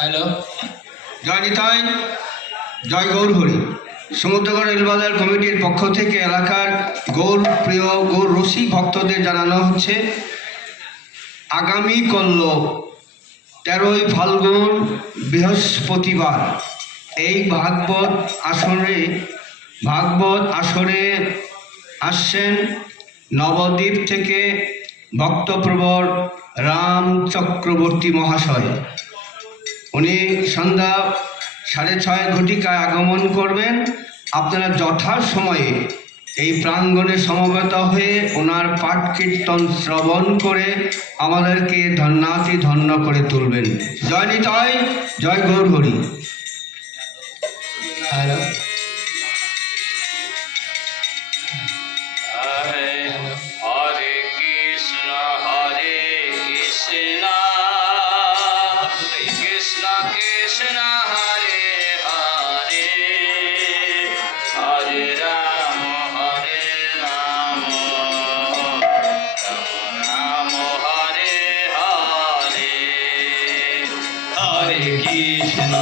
Hello, জয় নিতাই, জয় গৌর হরি। সমুদ্রগড় রেলবাজার কমিটির পক্ষ থেকে এলাকার গৌর প্রিয় গৌর রসিক ভক্তদের জানানো হচ্ছে আগামী কল্য 13ই ফাল্গুন বৃহস্পতিবার এই ভাগবত আসরে আসছেন নবদ্বীপ থেকে ভক্তপ্রবর রাম চক্রবর্তী মহাশয়। উনি সন্ধ্যা 6:30 ঘটিকায় আগমন করবেন। আপনারা যথাসময়ে এই প্রাঙ্গণে সমবেত হয়ে ওনার পাঠ কীর্তন শ্রবণ করে আমাদেরকে ধন্যাতি ধন্য করে তুলবেন। জয় নিতাই, জয় গৌর হরি। হ্যালো, হরে কৃষ্ণ কৃষ্ণ কৃষ্ণ হরে হরে, হরে রাম রাম রাম হরে হরে, হরে কৃষ্ণ